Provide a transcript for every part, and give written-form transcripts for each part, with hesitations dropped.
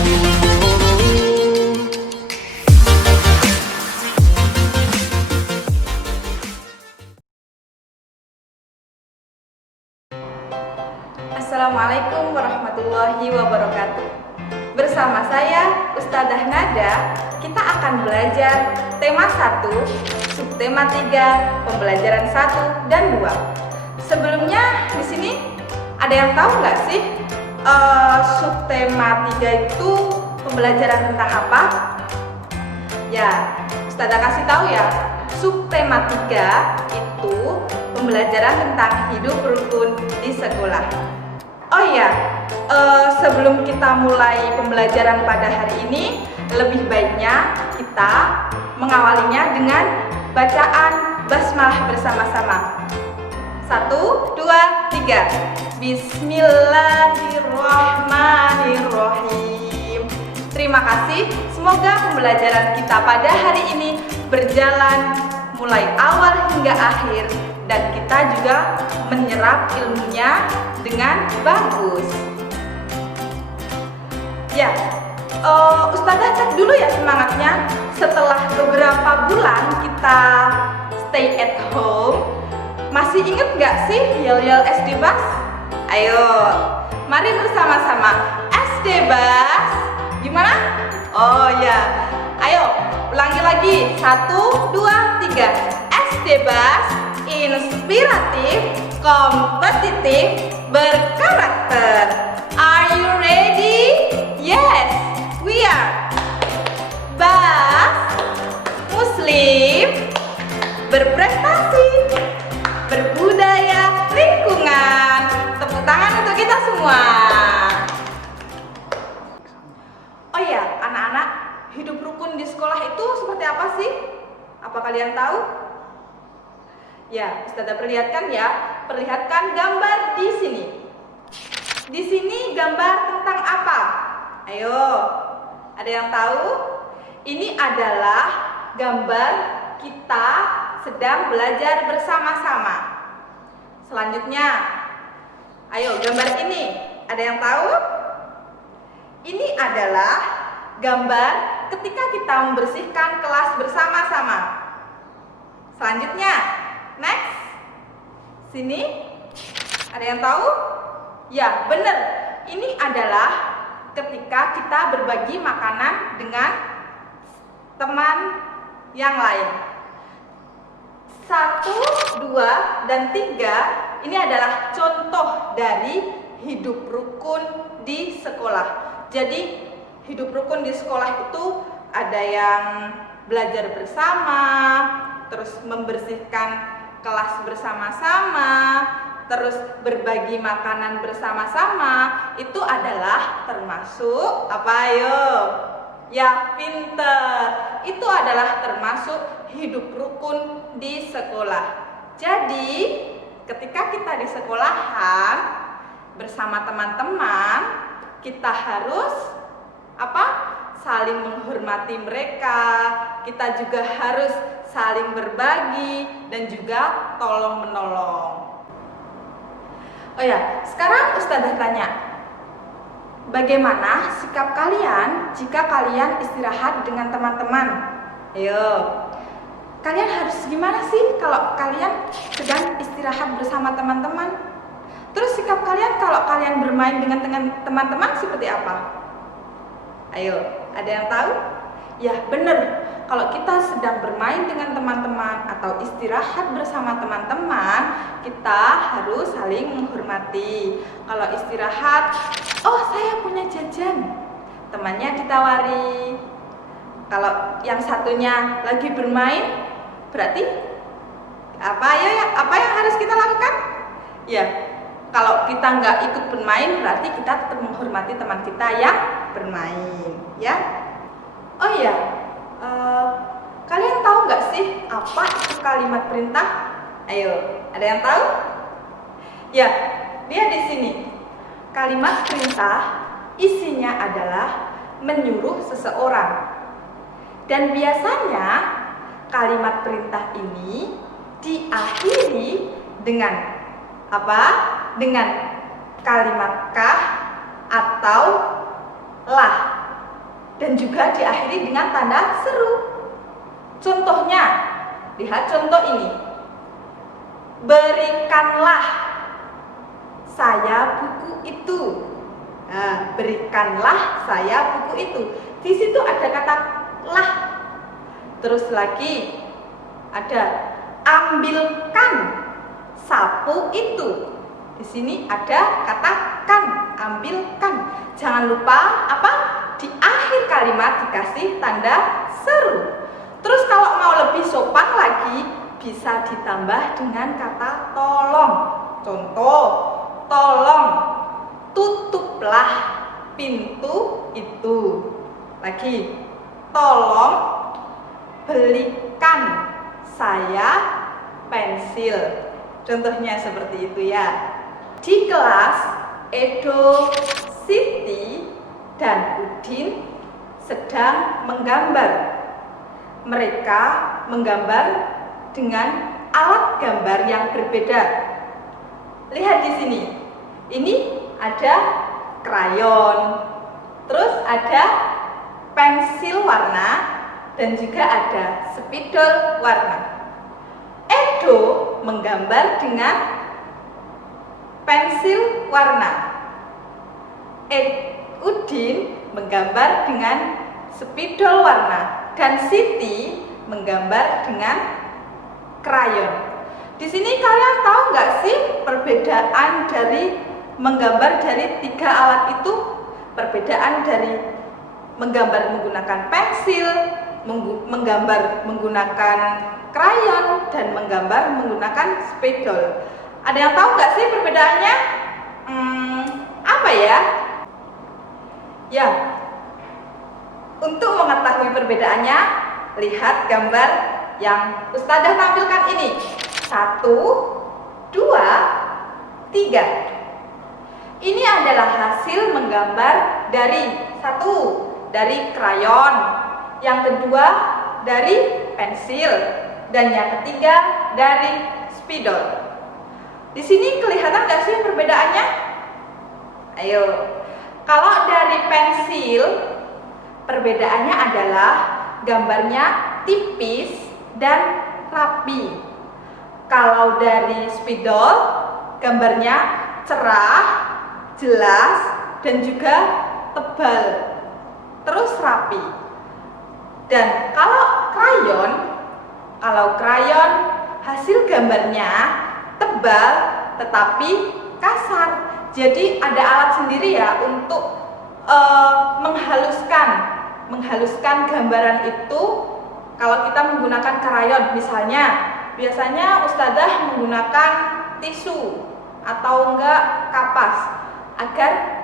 Assalamualaikum warahmatullahi wabarakatuh. Bersama saya Ustadzah Nada, kita akan belajar tema 1, subtema 3, pembelajaran 1 dan 2. Sebelumnya di sini ada yang tahu nggak sih subtema 3 itu pembelajaran tentang apa? Ya, Ustadzah kasih tahu ya. Subtema 3 itu pembelajaran tentang hidup rukun di sekolah. Oh iya, sebelum kita mulai pembelajaran pada hari ini, lebih baiknya kita mengawalinya dengan bacaan basmalah bersama-sama. 1, 2, 3. Bismillahirrahmanirrahim. Terima kasih, semoga pembelajaran kita pada hari ini berjalan mulai awal hingga akhir dan kita juga menyerap ilmunya dengan bagus. Ya, Ustadzah cek dulu ya semangatnya. Setelah beberapa bulan kita stay at home, masih inget gak sih yel-yel SD Bas? Ayo, mari bersama-sama SD Bas. Gimana? Oh ya, ayo ulangi lagi. 1, 2, 3. SD Bas, inspiratif, kompetitif, berkarakter. Are you ready? Yes, we are. Bas, Muslim, berprestasi, berbudaya, lingkungan. Tepuk tangan untuk kita semua. Oh ya, anak-anak, hidup rukun di sekolah itu seperti apa sih? Apa kalian tahu? Ya, Ustadzah perlihatkan ya. Perlihatkan gambar di sini. Di sini gambar tentang apa? Ayo, ada yang tahu? Ini adalah gambar kita sedang belajar bersama-sama. Selanjutnya, ayo gambar ini. Ada yang tahu? Ini adalah gambar ketika kita membersihkan kelas bersama-sama. Selanjutnya, next. Sini. Ada yang tahu? Ya, benar. Ini adalah ketika kita berbagi makanan dengan teman yang lain. 1, 2, dan 3 ini adalah contoh dari hidup rukun di sekolah. Jadi hidup rukun di sekolah itu ada yang belajar bersama, terus membersihkan kelas bersama-sama, terus berbagi makanan bersama-sama. Itu adalah termasuk apa ayo? Ya, pinter. Itu adalah termasuk hidup rukun di sekolah. Jadi ketika kita di sekolahan bersama teman-teman, kita harus apa? Saling menghormati mereka. Kita juga harus saling berbagi dan juga tolong menolong. Oh ya, sekarang Ustadzah tanya, bagaimana sikap kalian jika kalian istirahat dengan teman-teman? Ayo, kalian harus gimana sih kalau kalian sedang istirahat bersama teman-teman? Terus sikap kalian kalau kalian bermain dengan teman-teman seperti apa? Ayo, ada yang tahu? Ya, benar. Kalau kita sedang bermain dengan teman-teman atau istirahat bersama teman-teman, kita harus saling menghormati. Kalau istirahat, oh saya punya jajan, temannya ditawari. Kalau yang satunya lagi bermain, berarti apa yang harus kita lakukan? Ya, kalau kita nggak ikut bermain, berarti kita tetap menghormati teman kita yang bermain, ya. Oh iya, kalian tahu nggak sih apa itu kalimat perintah? Ayo, ada yang tahu? Ya, lihat di sini. Kalimat perintah isinya adalah menyuruh seseorang. Dan biasanya kalimat perintah ini diakhiri dengan apa? Dengan kalimat kah atau lah. dan juga diakhiri dengan tanda seru. Contohnya, lihat contoh ini. Berikanlah saya buku itu. Nah, berikanlah saya buku itu. Di situ ada kata lah. Terus lagi ada ambilkan sapu itu. Di sini ada kata kan, ambilkan. Jangan lupa apa? Di akhir kalimat dikasih tanda seru. Terus kalau mau lebih sopan lagi, bisa ditambah dengan kata tolong. Contoh, tolong tutuplah pintu itu. Lagi, tolong belikan saya pensil. Contohnya seperti itu ya. Di kelas, Edo, Siti, dan Udin sedang menggambar. Mereka menggambar dengan alat gambar yang berbeda. Lihat di sini. Ini ada krayon, terus ada pensil warna, dan juga ada spidol warna. Edo menggambar dengan pensil warna. Udin menggambar dengan spidol warna, dan Siti menggambar dengan krayon. Di sini kalian tahu nggak sih perbedaan dari menggambar dari tiga alat itu? Perbedaan dari menggambar menggunakan pensil, menggambar menggunakan krayon, dan menggambar menggunakan spidol. Ada yang tahu nggak sih perbedaannya? Apa ya? Ya, untuk mengetahui perbedaannya, lihat gambar yang Ustadzah tampilkan ini. 1, 2, 3. Ini adalah hasil menggambar dari 1, dari krayon, yang kedua dari pensil, dan yang ketiga dari spidol. Di sini kelihatan nggak sih perbedaannya? Ayo, kalau dari pensil, perbedaannya adalah gambarnya tipis dan rapi. Kalau dari spidol, gambarnya cerah, jelas, dan juga tebal, terus rapi. Dan kalau krayon, hasil gambarnya tebal tetapi kasar. Jadi ada alat sendiri ya untuk menghaluskan gambaran itu. Kalau kita menggunakan krayon, biasanya Ustadzah menggunakan tisu atau enggak kapas agar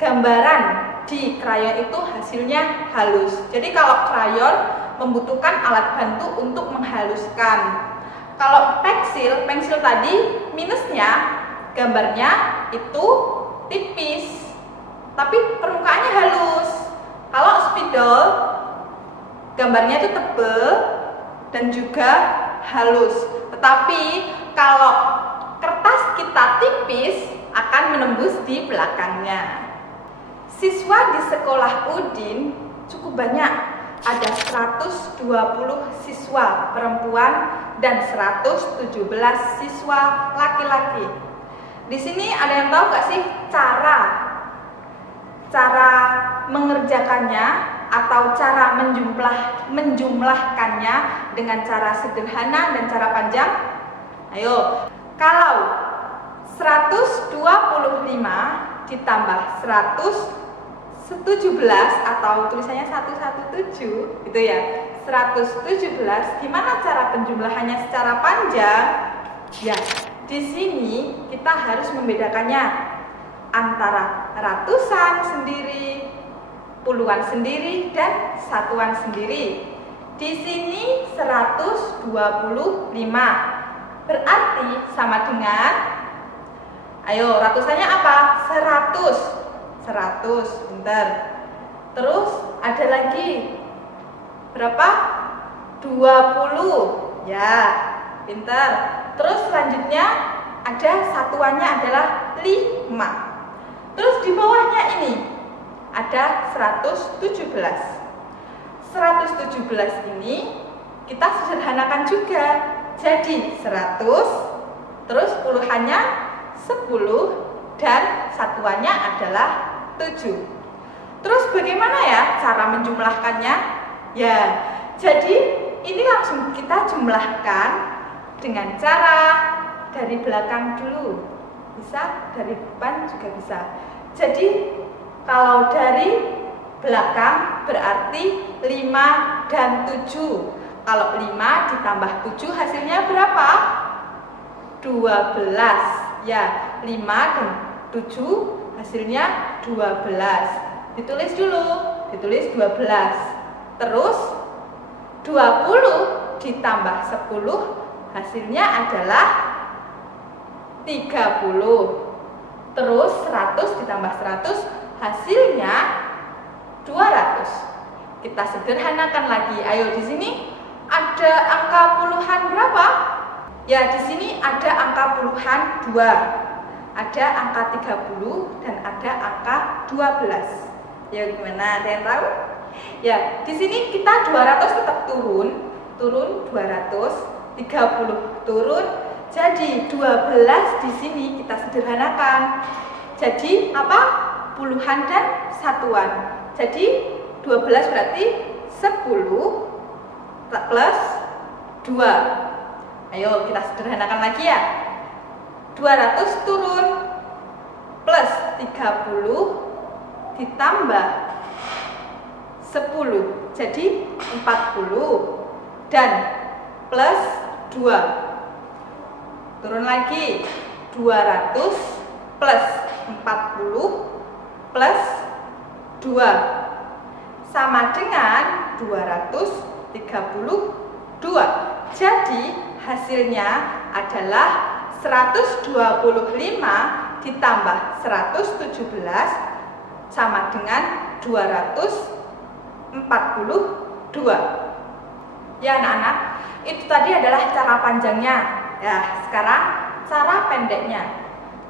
gambaran di krayon itu hasilnya halus. Jadi kalau krayon membutuhkan alat bantu untuk menghaluskan. Kalau pensil tadi minusnya gambarnya itu tipis tapi permukaannya halus. Kalau spidol gambarnya itu tebal dan juga halus. Tetapi kalau kertas kita tipis akan menembus di belakangnya. Siswa di sekolah Udin cukup banyak. Ada 120 siswa perempuan dan 117 siswa laki-laki. Di sini ada yang tahu nggak sih cara mengerjakannya atau cara menjumlahkannya dengan cara sederhana dan cara panjang? Ayo, kalau 125 ditambah 117 atau tulisannya 117 gitu ya, 117, gimana cara penjumlahannya secara panjang? Ya, di sini kita harus membedakannya antara ratusan sendiri, puluhan sendiri, dan satuan sendiri. Di sini 125 berarti sama dengan, ayo ratusannya apa? 100, bentar. Terus ada lagi berapa? 20, ya, pintar. Terus selanjutnya ada satuannya adalah 5. Terus di bawahnya ini ada 117. 117 ini kita sederhanakan juga. Jadi 100, terus puluhannya 10, dan satuannya adalah 7. Terus bagaimana ya cara menjumlahkannya? Ya, jadi ini langsung kita jumlahkan dengan cara dari belakang dulu. Bisa dari depan juga bisa. Jadi kalau dari belakang berarti 5 dan 7. Kalau 5 ditambah 7 hasilnya berapa? 12. Ya, 5 dan 7 hasilnya 12. Ditulis dulu, ditulis 12. Terus 20 ditambah 10 hasilnya adalah 30. Terus 100 ditambah 100 hasilnya 200. Kita sederhanakan lagi. Ayo, di sini ada angka puluhan berapa? Ya, di sini ada angka puluhan 2. Ada angka 30 dan ada angka 12. Ya, gimana? Ada yang tahu? Ya, di sini kita 200 tetap turun 200, 30 turun. Jadi 12 di sini kita sederhanakan. Jadi apa? Puluhan dan satuan. Jadi 12 berarti 10 plus 2. Ayo kita sederhanakan lagi ya. 200 turun plus 30 ditambah 10 jadi 40 dan plus 2. Turun lagi 200 plus 40 plus 2 sama dengan 232. Jadi hasilnya adalah 125 ditambah 117 sama dengan 242. Ya anak-anak, itu tadi adalah cara panjangnya. Ya, sekarang cara pendeknya.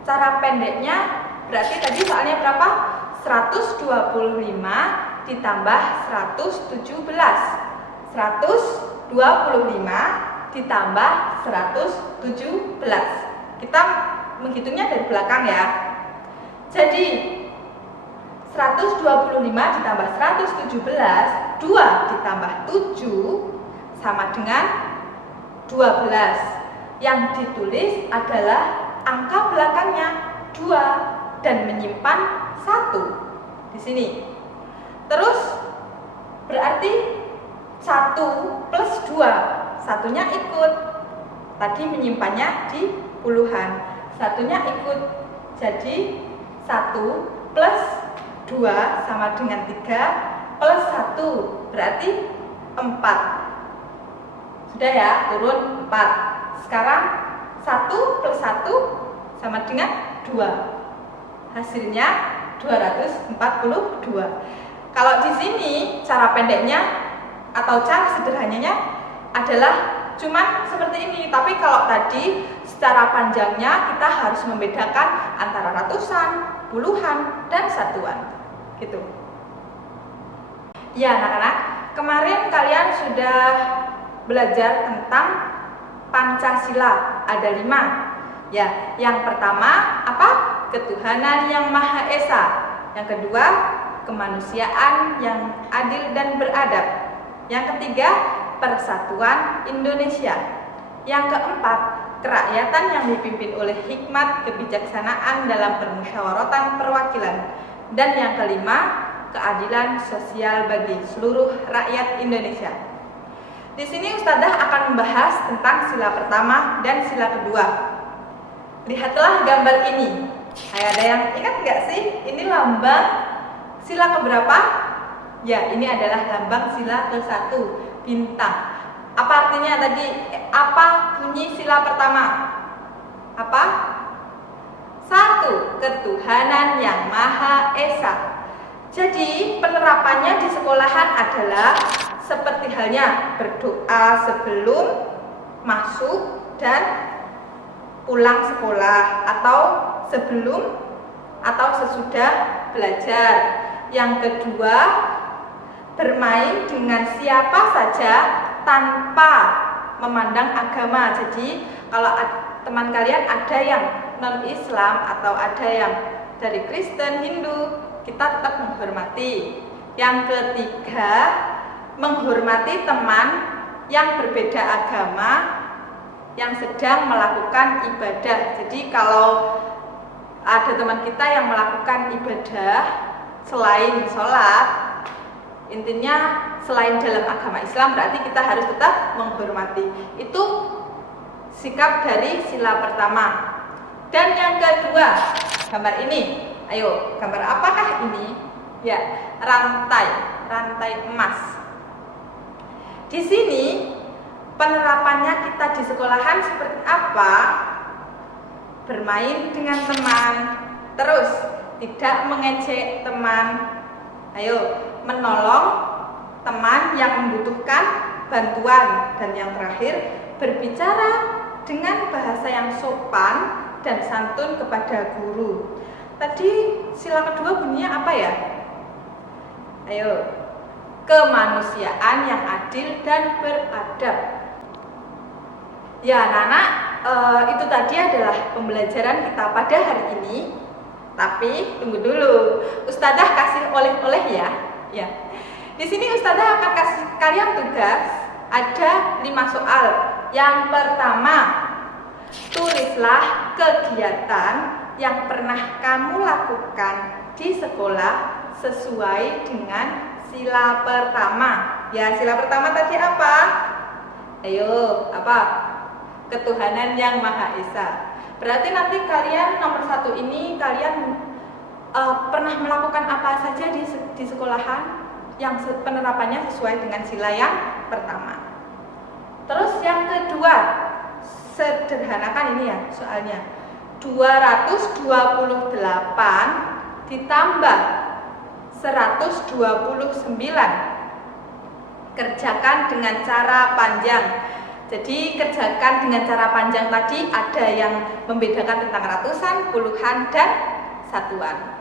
Cara pendeknya berarti tadi soalnya berapa? 125 ditambah 117. 125 ditambah 117. Kita menghitungnya dari belakang ya. Jadi 125 ditambah 117, 2 ditambah 7 sama dengan 12. Yang ditulis adalah angka belakangnya 2 dan menyimpan 1 di sini. Terus berarti 1 plus 2, satunya ikut. Tadi menyimpannya di puluhan, satunya ikut. Jadi 1 plus 2 sama dengan 3 plus 1 berarti 4. Sudah ya, turun 4. Sekarang 1 plus 1 sama dengan 2. Hasilnya 242. Kalau di sini cara pendeknya atau cara sederhananya adalah cuman seperti ini. Tapi kalau tadi secara panjangnya kita harus membedakan antara ratusan, puluhan, dan satuan. Gitu. Ya anak-anak, kemarin kalian sudah belajar tentang Pancasila. Ada 5. Ya, yang pertama apa? Ketuhanan yang Maha Esa. Yang kedua, kemanusiaan yang adil dan beradab. Yang ketiga, persatuan Indonesia. Yang keempat, kerakyatan yang dipimpin oleh hikmat kebijaksanaan dalam permusyawaratan perwakilan. Dan yang kelima, keadilan sosial bagi seluruh rakyat Indonesia. Di sini Ustadzah akan membahas tentang sila pertama dan sila kedua. Lihatlah gambar ini. Ada yang ingat nggak sih? Ini lambang sila keberapa? Ya, ini adalah lambang sila ke-1, bintang. Apa artinya tadi? Apa bunyi sila pertama? Apa? 1. Ketuhanan yang Maha Esa. Jadi penerapannya di sekolahan adalah seperti halnya berdoa sebelum masuk dan pulang sekolah, atau sebelum atau sesudah belajar. Yang kedua, bermain dengan siapa saja tanpa memandang agama. Jadi kalau teman kalian ada yang non-Islam atau ada yang dari Kristen, Hindu, kita tetap menghormati. Yang ketiga, menghormati teman yang berbeda agama yang sedang melakukan ibadah. Jadi kalau ada teman kita yang melakukan ibadah selain sholat, intinya selain dalam agama Islam, berarti kita harus tetap menghormati. Itu sikap dari sila pertama. Dan yang kedua, gambar ini. Ayo, gambar apakah ini? Ya, rantai emas. Di sini penerapannya kita di sekolahan seperti apa? Bermain dengan teman, terus tidak mengejek teman. Ayo, menolong teman yang membutuhkan bantuan. Dan yang terakhir, berbicara dengan bahasa yang sopan dan santun kepada guru. Tadi sila kedua bunyinya apa ya? Ayo, kemanusiaan yang adil dan beradab. Ya anak-anak, itu tadi adalah pembelajaran kita pada hari ini. Tapi tunggu dulu, Ustadzah kasih oleh-oleh ya. Ya. Di sini Ustadzah akan kasih kalian tugas, ada 5 soal. Yang pertama, tulislah kegiatan yang pernah kamu lakukan di sekolah sesuai dengan sila pertama. Ya, sila pertama tadi apa? Ayo, apa? Ketuhanan yang Maha Esa. Berarti nanti kalian nomor 1 ini kalian pernah melakukan apa saja di sekolahan yang penerapannya sesuai dengan sila yang pertama. Terus yang kedua, sederhanakan ini ya soalnya. 228 ditambah 129. Kerjakan dengan cara panjang. Jadi kerjakan dengan cara panjang tadi ada yang membedakan tentang ratusan, puluhan, dan satuan.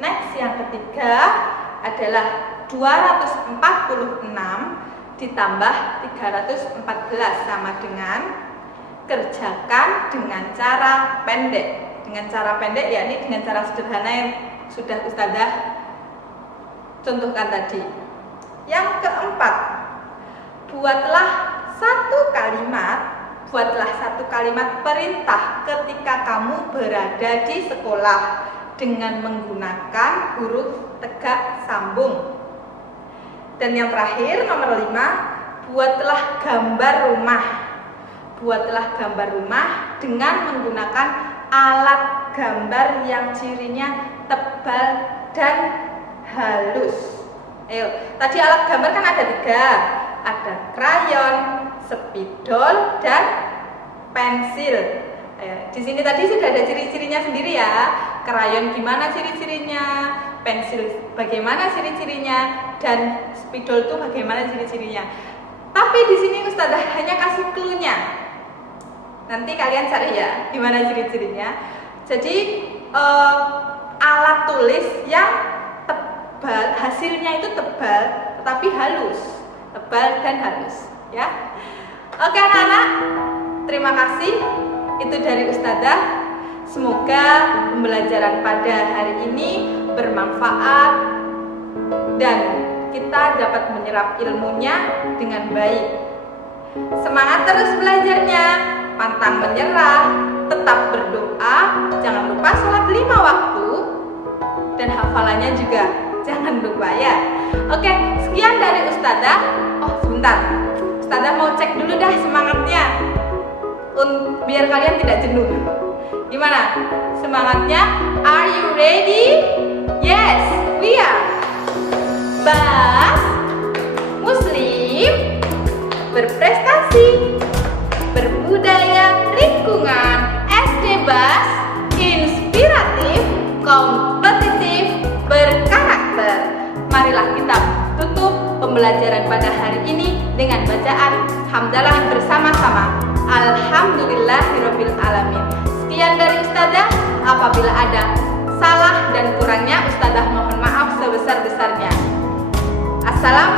Next, yang ketiga adalah 246 ditambah 314 sama dengan kerjakan dengan cara pendek. Dengan cara pendek yakni dengan cara sederhana yang sudah Ustadzah contohkan tadi. Yang keempat, buatlah satu kalimat perintah ketika kamu berada di sekolah dengan menggunakan huruf tegak sambung. Dan yang terakhir, nomor 5, buatlah gambar rumah. Buatlah gambar rumah dengan menggunakan alat gambar yang cirinya tebal dan halus. Ayo, tadi alat gambar kan ada 3. Ada krayon, spidol, dan pensil. Ayo, di sini tadi sudah ada ciri-cirinya sendiri ya. Krayon gimana ciri-cirinya, pensil bagaimana ciri-cirinya, dan spidol itu bagaimana ciri-cirinya. Tapi di sini Ustadzah hanya kasih clue-nya. Nanti kalian cari ya gimana ciri-cirinya. Jadi alat tulis yang tebal, hasilnya itu tebal tetapi halus, tebal dan halus ya. Oke anak-anak, terima kasih. Itu dari Ustadzah. Semoga pembelajaran pada hari ini bermanfaat dan kita dapat menyerap ilmunya dengan baik. Semangat terus belajarnya, pantang menyerah, tetap berdoa, jangan lupa sholat 5 waktu, dan hafalannya juga jangan lupa ya. Oke, sekian dari Ustadzah. Oh sebentar, Ustadzah mau cek dulu dah semangatnya, biar kalian tidak jenuh. Gimana semangatnya? Are you ready? Yes, we are. Bas Muslim berprestasi, berbudaya lingkungan, SD Bas inspiratif, kompetitif, berkarakter. Marilah kita tutup pembelajaran pada hari ini dengan bacaan hamdalah bersama-sama. Alhamdulillahirabbil alamin. Sekian dari Ustadzah. Apabila ada salah dan kurangnya, Ustadzah mohon maaf sebesar-besarnya. Assalamualaikum